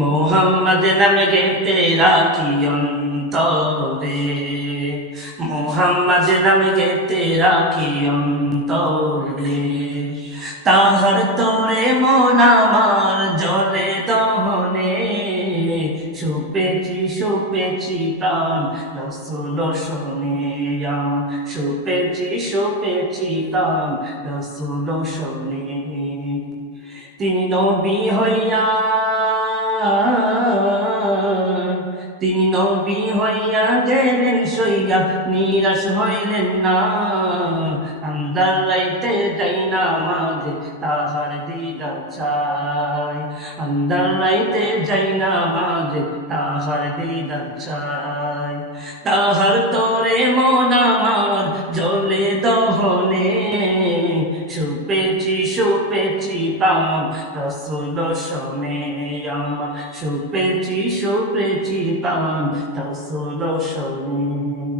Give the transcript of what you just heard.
মোহাম্মদ নামে গেতে রাখি অন্তরে, মোহাম্মদ নামে গেতে রাখি অন্তরে। তাহার তোরে মন আমার জলে দহনে, সুপেছি সুপেছি প্রাণ রসুল শোনে। সুপেছি সুপেছি প্রাণ রসুল শোনে। তিনি নবী হইয়া, তিনি নবী হইয়া গেলেন সইয়া, নিরাশ হইলেন না। আন্দার রাইতে যাই না মাঝে তাহার দিদার চাই, আন্দার রাইতে যাই না মাঝে তাহার দিদার চাই। তাহার তোরে মন আমার জলে দহনে, সুপেছি সুপেছি পাম রসুল শোনে আমার। সুপেছি সুপেছি পাম রসুল শোনে।